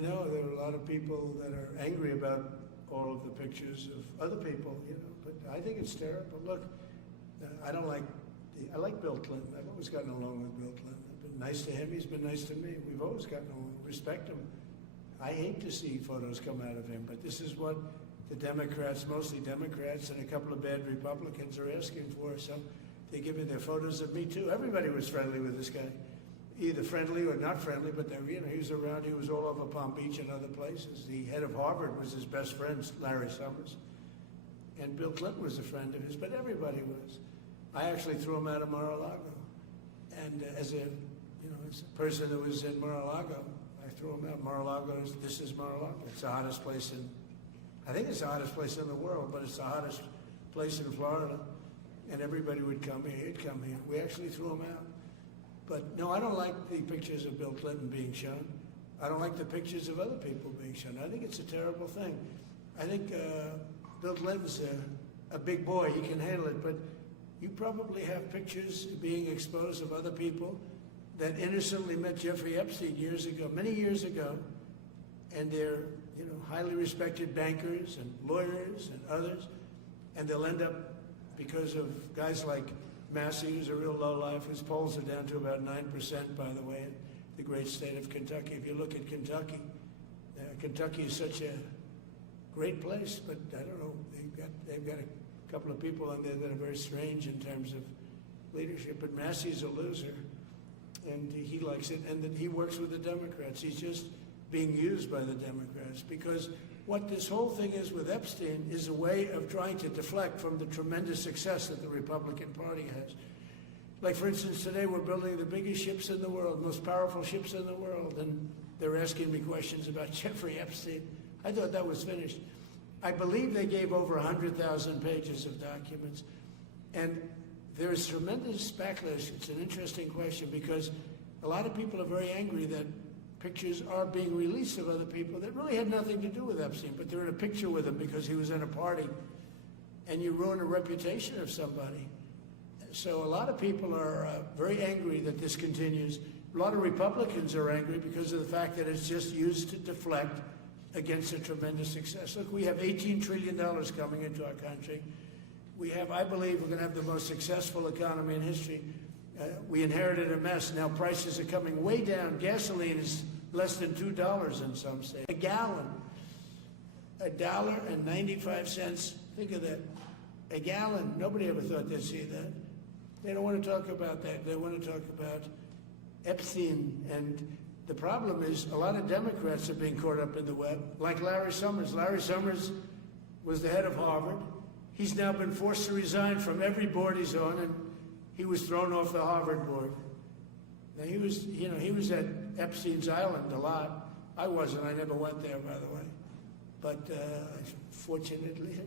I know there are a lot of people that are angry about all of the pictures of other people, you know, but I think it's terrible. Look, I don't like, I like Bill Clinton. I've always gotten along with Bill Clinton. I've been nice to him, he's been nice to me. We've always gotten along, respect him. I hate to see photos come out of him, but this is what the Democrats, mostly Democrats, and a couple of bad Republicans are asking for. So they give me their photos of me too. Everybody was friendly with this guy, either friendly or not friendly, but you know, he was around. He was all over Palm Beach and other places. The head of Harvard was his best friend, Larry Summers, and Bill Clinton was a friend of his. But everybody was. I actually threw him out of Mar-a-Lago, and as a person that was in Mar-a-Lago, I threw him out. Mar-a-Lago this is Mar-a-Lago. It's the hottest place in. I think it's the hottest place in the world, but it's the hottest place in Florida. And everybody would come here, he'd come here. We actually threw him out. But no, I don't like the pictures of Bill Clinton being shown. I don't like the pictures of other people being shown. I think it's a terrible thing. I think Bill Clinton's a big boy, he can handle it, but you probably have pictures being exposed of other people that innocently met Jeffrey Epstein years ago, many years ago, and they're highly respected bankers and lawyers and others, and they'll end up, because of guys like Massie, who's a real lowlife, whose polls are down to about 9%, by the way, in the great state of Kentucky. If you look at Kentucky, Kentucky is such a great place, but I don't know, they've got a couple of people on there that are very strange in terms of leadership, but Massie's a loser, and he likes it, and that he works with the Democrats. He's just being used by the Democrats, because what this whole thing is with Epstein is a way of trying to deflect from the tremendous success that the Republican Party has. Like, for instance, today we're building the biggest ships in the world, most powerful ships in the world, and they're asking me questions about Jeffrey Epstein. I thought that was finished. I believe they gave over 100,000 pages of documents, and there's tremendous backlash. It's an interesting question, because a lot of people are very angry that pictures are being released of other people that really had nothing to do with Epstein, but they're in a picture with him because he was in a party, and you ruin a reputation of somebody. So a lot of people are very angry that this continues. A lot of Republicans are angry because of the fact that it's just used to deflect against a tremendous success. Look, we have $18 trillion coming into our country. We have, I believe, we're going to have the most successful economy in history. We inherited a mess. Now prices are coming way down. Gasoline is less than $2 in some states. A gallon, $1.95. Think of that. A gallon. Nobody ever thought they'd see that. They don't want to talk about that. They want to talk about Epstein. And the problem is a lot of Democrats are being caught up in the web, like Larry Summers. Larry Summers was the head of Harvard. He's now been forced to resign from every board he's on, and he was thrown off the Harvard board. Now he was at Epstein's Island a lot. I wasn't. I never went there, by the way. But fortunately,